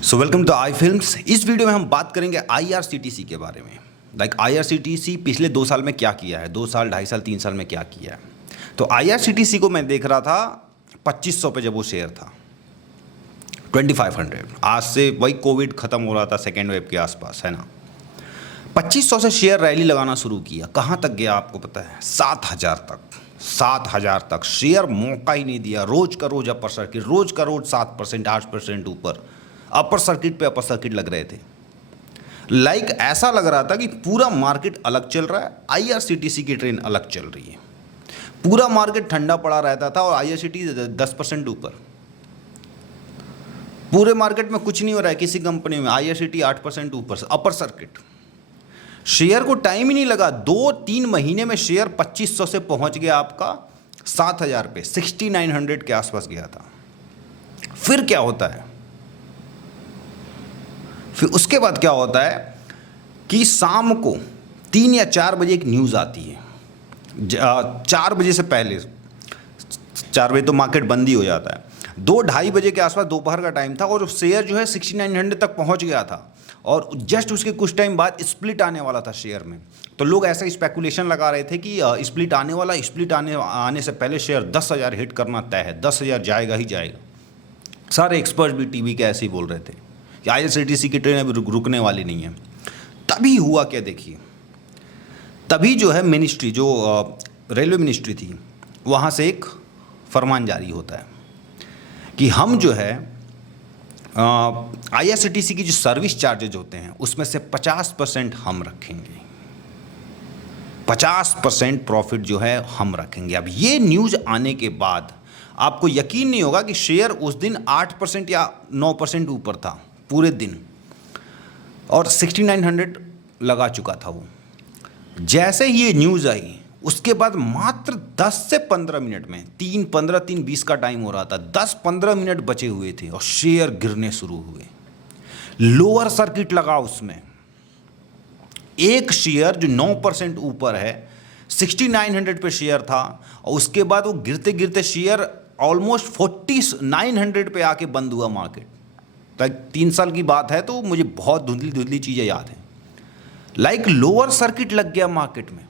So welcome to I films. इस वीडियो में हम बात करेंगे आईआरसीटीसी के बारे में। आईआरसीटीसी पिछले 2 साल में क्या किया है, 2 साल 2.5 साल 3 साल में क्या किया है। तो आईआरसीटीसी को मैं देख रहा था 2500 पे जब वो शेयर था, 2500। आज से वही कोविड ख़त्म हो रहा था, सेकेंड वेव के आसपास, है ना। 2500 से शेयर रैली लगाना शुरू किया। कहाँ तक गया आपको पता है? 7000 तक। 7000 तक शेयर मौका ही नहीं दिया। रोज का रोज अपर सर्किट, रोज का रोज 7% 8% ऊपर, अपर सर्किट पे अपर सर्किट लग रहे थे। ऐसा लग रहा था कि पूरा मार्केट अलग चल रहा है, आईआरसीटीसी की ट्रेन अलग चल रही है। पूरा मार्केट ठंडा पड़ा रहता था और आईआरसीटीसी 10% ऊपर। पूरे मार्केट में कुछ नहीं हो रहा है किसी कंपनी में, आईआरसीटीसी 8% ऊपर, अपर सर्किट। शेयर को टाइम ही नहीं लगा, 2-3 महीने में शेयर 2500 से पहुंच गया आपका 7000 पे, 6900 के आसपास गया था। फिर क्या होता है? फिर उसके बाद क्या होता है कि शाम को 3 या 4 बजे एक न्यूज़ आती है। 4 बजे से पहले, 4 बजे तो मार्केट बंद ही हो जाता है। 2-2:30 बजे के आसपास दोपहर का टाइम था और शेयर जो है 6900 तक पहुंच गया था और जस्ट उसके कुछ टाइम बाद स्प्लिट आने वाला था शेयर में। तो लोग ऐसा स्पेकुलेशन लगा रहे थे कि स्प्लिट आने वाला, स्प्लिट आने से पहले शेयर 10,000 हिट करना तय है, 10,000 जाएगा ही जाएगा। सारे एक्सपर्ट भी टीवी के ऐसे ही बोल रहे थे कि आईआरसीटीसी की ट्रेन अभी रुकने वाली नहीं है। तभी हुआ क्या देखिए, तभी जो है मिनिस्ट्री, जो रेलवे मिनिस्ट्री थी, वहाँ से एक फरमान जारी होता है कि हम जो है आईआरसीटीसी की जो सर्विस चार्जेज होते हैं उसमें से 50% हम रखेंगे, 50% प्रॉफिट जो है हम रखेंगे। अब ये न्यूज़ आने के बाद आपको यकीन नहीं होगा कि शेयर उस दिन 8% या 9% ऊपर था पूरे दिन और 6900 लगा चुका था वो। जैसे ही ये न्यूज़ आई उसके बाद मात्र 10 से 15 मिनट में, 3:20 का टाइम हो रहा था, 10-15 मिनट बचे हुए थे और शेयर गिरने शुरू हुए। लोअर सर्किट लगा उसमें। एक शेयर जो 9% ऊपर है, 6900 पे शेयर था और उसके बाद वो गिरते गिरते शेयर ऑलमोस्ट 4900 पे आके बंद हुआ मार्केट। 3 साल की बात है तो मुझे बहुत धुंधली धुंधली चीज़ें याद हैं। लोअर सर्किट लग गया मार्केट में।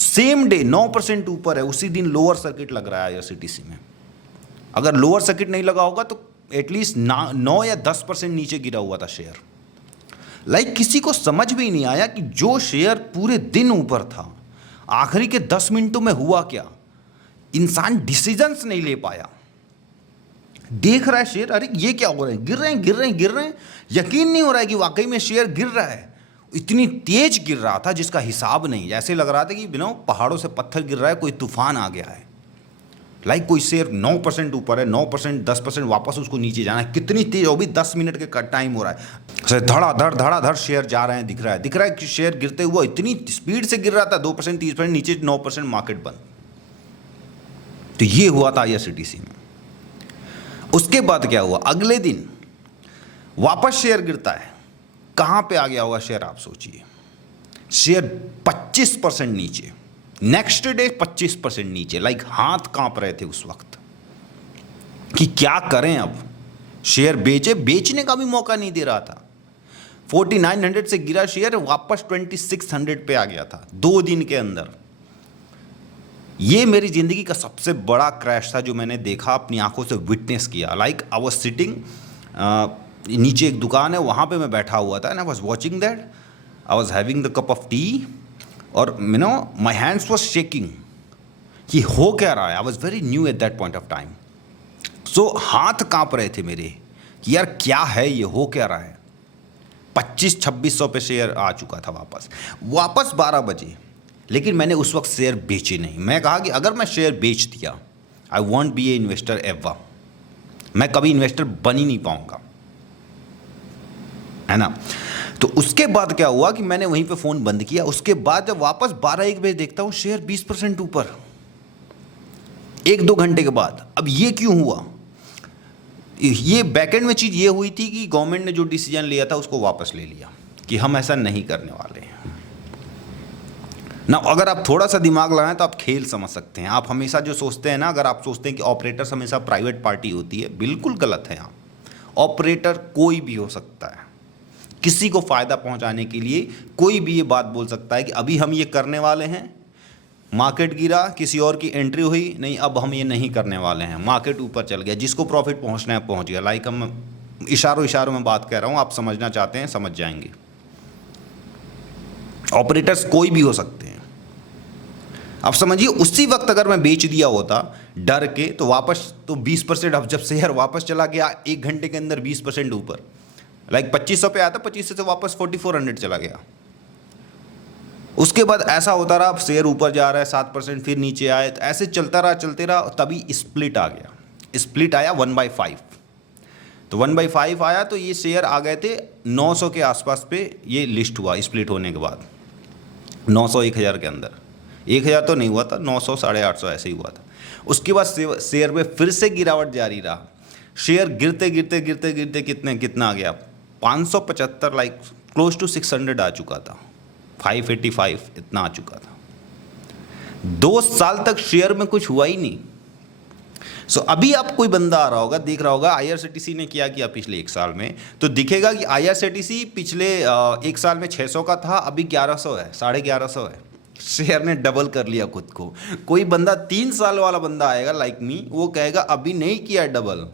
सेम डे 9% ऊपर है, उसी दिन लोअर सर्किट लग रहा है आईआरसीटीसी में। अगर लोअर सर्किट नहीं लगा होगा तो एटलीस्ट 9 या 10% नीचे गिरा हुआ था शेयर। किसी को समझ भी नहीं आया कि जो शेयर पूरे दिन ऊपर था, आखिरी के 10 मिनटों में हुआ क्या। इंसान डिसीजंस नहीं ले पाया। देख रहा है शेयर, अरे ये क्या हो रहा है, गिर रहे हैं। यकीन नहीं हो रहा है कि वाकई में शेयर गिर रहा है। इतनी तेज गिर रहा था जिसका हिसाब नहीं। ऐसे लग रहा था कि पहाड़ों से पत्थर गिर रहा है, कोई तूफान आ गया है। कोई शेयर 9% ऊपर है, 9%, 10% वापस उसको नीचे जाना है। कितनी तेज, वो भी 10 मिनट के टाइम हो रहा है। धड़ाधड़ शेयर जा रहे हैं। दिख रहा है कि शेयर गिरते हुआ इतनी स्पीड से गिर रहा था, 2% 3% नीचे, 9% मार्केट बंद। तो ये हुआ था आईआरसीटीसी में। उसके बाद क्या हुआ, अगले दिन वापस शेयर गिरता है। कहां पे आ गया होगा शेयर, आप सोचिए। शेयर 25% नीचे, नेक्स्ट डे 25% नीचे। हाथ कांप रहे थे उस वक्त कि क्या करें अब। शेयर बेचने का भी मौका नहीं दे रहा था। 4900 से गिरा शेयर, वापस 2600 पे आ गया था 2 दिन के अंदर। ये मेरी ज़िंदगी का सबसे बड़ा क्रैश था जो मैंने देखा, अपनी आंखों से विटनेस किया। आई वाज सिटिंग, नीचे एक दुकान है, वहाँ पे मैं बैठा हुआ था and I was watching that. I was having the cup of tea और माय हैंड्स वाज शेकिंग कि हो क्या रहा है। I was very new at that point of time. So हाथ कांप रहे थे मेरे कि यार क्या है ये, हो क्या रहा है। 2500-2600 पे शेयर आ चुका था वापस 12 बजे। लेकिन मैंने उस वक्त शेयर बेचे नहीं। मैं कहा कि अगर मैं शेयर बेच दिया, I want be a investor ever. मैं कभी इन्वेस्टर बन ही नहीं पाऊंगा, है ना। तो उसके बाद क्या हुआ कि मैंने वहीं पे फ़ोन बंद किया। उसके बाद जब वापस 12-1 बजे देखता हूँ शेयर 20% ऊपर, 1-2 घंटे के बाद। अब ये क्यों हुआ? ये बैकएंड में चीज़ ये हुई थी कि गवर्नमेंट ने जो डिसीजन लिया था उसको वापस ले लिया कि हम ऐसा नहीं करने वाले हैं ना। अगर आप थोड़ा सा दिमाग लगाएं तो आप खेल समझ सकते हैं। आप हमेशा जो सोचते हैं ना, अगर आप सोचते हैं कि ऑपरेटर्स हमेशा प्राइवेट पार्टी होती है, बिल्कुल गलत है आप। ऑपरेटर कोई भी हो सकता है, किसी को फ़ायदा पहुंचाने के लिए कोई भी ये बात बोल सकता है कि अभी हम ये करने वाले हैं, मार्केट गिरा, किसी और की एंट्री हुई, नहीं अब हम ये नहीं करने वाले हैं, मार्केट ऊपर चल गया, जिसको प्रॉफिट पहुंचना है पहुंच गया। लाइक हम इशारों में बात कर रहा हूँ, आप समझना चाहते हैं समझ जाएंगे। ऑपरेटर्स कोई भी हो सकते हैं। अब समझिए उसी वक्त अगर मैं बेच दिया होता डर के, तो वापस तो 20%, अब जब शेयर वापस चला गया 1 घंटे के अंदर 20% ऊपर, लाइक 2500 पे आया था, 2500 से वापस 4400 चला गया। उसके बाद ऐसा होता रहा, अब शेयर ऊपर जा रहा है 7%, फिर नीचे आए, तो ऐसे चलता रहा, तभी स्प्लिट आ गया। स्प्लिट आया 1/5, तो 1/5 आया, तो ये शेयर आ गए थे 900 के आसपास पे, ये लिस्ट हुआ स्प्लिट होने के बाद 900 1000 के अंदर, 1000 तो नहीं हुआ था, 900 850 ऐसे ही हुआ था। उसके बाद शेयर में फिर से गिरावट जारी रहा, शेयर गिरते गिरते कितना आ गया 575, लाइक क्लोज टू 600 आ चुका था, 585 इतना आ चुका था। 2 साल तक शेयर में कुछ हुआ ही नहीं। सो अभी आप कोई बंदा आ रहा होगा, देख रहा होगा IRCTC ने क्या किया पिछले 1 साल में, तो दिखेगा कि IRCTC पिछले 1 साल में 600 का था, अभी 1100 है, 1150 है। शेयर ने डबल कर लिया खुद को। कोई बंदा 3 साल वाला बंदा आएगा लाइक मी, वो कहेगा अभी नहीं किया डबल,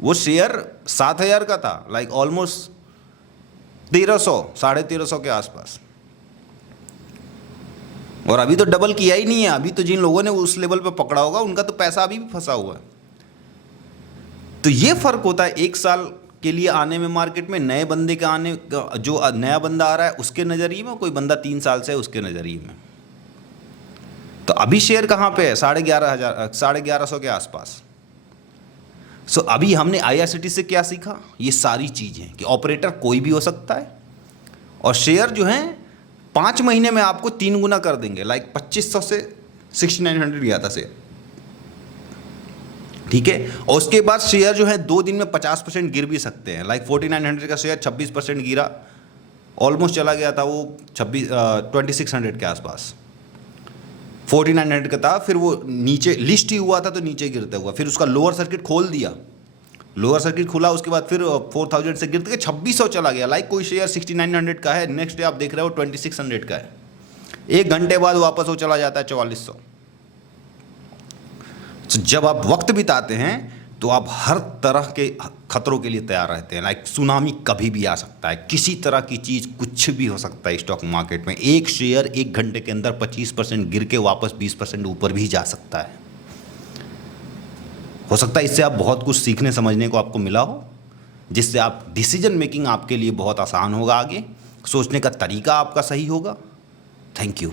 वो शेयर 7000 का था, लाइक ऑलमोस्ट 1300 1350 के आसपास, और अभी तो डबल किया ही नहीं है। अभी तो जिन लोगों ने उस लेवल पे पकड़ा होगा उनका तो पैसा अभी भी फंसा हुआ है। तो ये फर्क होता है 1 साल के लिए आने में मार्केट में, नए बंदे के आने, जो नया बंदा आ रहा है उसके नज़रिए में, कोई बंदा 3 साल से है उसके नज़रिए में। तो अभी शेयर कहाँ पे है, 11,500 के आसपास। सो अभी हमने IRCTC से क्या सीखा, ये सारी चीज़ें कि ऑपरेटर कोई भी हो सकता है, और शेयर जो है 5 महीने में आपको 3 गुना कर देंगे, लाइक 2500 से 6900 गया था शेयर, ठीक है। और उसके बाद शेयर जो है 2 दिन में 50% गिर भी सकते हैं, लाइक 4900 का शेयर 26% गिरा, ऑलमोस्ट चला गया था वो 2600 के आसपास, 4900 का था, फिर वो नीचे लिस्ट ही हुआ था तो नीचे गिरता हुआ, फिर उसका लोअर सर्किट खोल दिया, लोअर सर्किट खुला, उसके बाद फिर 4000 से गिरते 2600 चला गया। लाइक कोई शेयर 6900 का है, नेक्स्ट डे आप देख रहे हो 2600 का है, 1 घंटे बाद वापस वो चला जाता है 4400। तो जब आप वक्त बिताते हैं तो आप हर तरह के खतरों के लिए तैयार रहते हैं। लाइक सुनामी कभी भी आ सकता है, किसी तरह की चीज़ कुछ भी हो सकता है स्टॉक मार्केट में। एक शेयर 1 घंटे के अंदर 25% गिर के वापस 20% ऊपर भी जा सकता है। हो सकता है इससे आप बहुत कुछ सीखने समझने को आपको मिला हो, जिससे आप डिसीजन मेकिंग आपके लिए बहुत आसान होगा, आगे सोचने का तरीका आपका सही होगा। Thank you.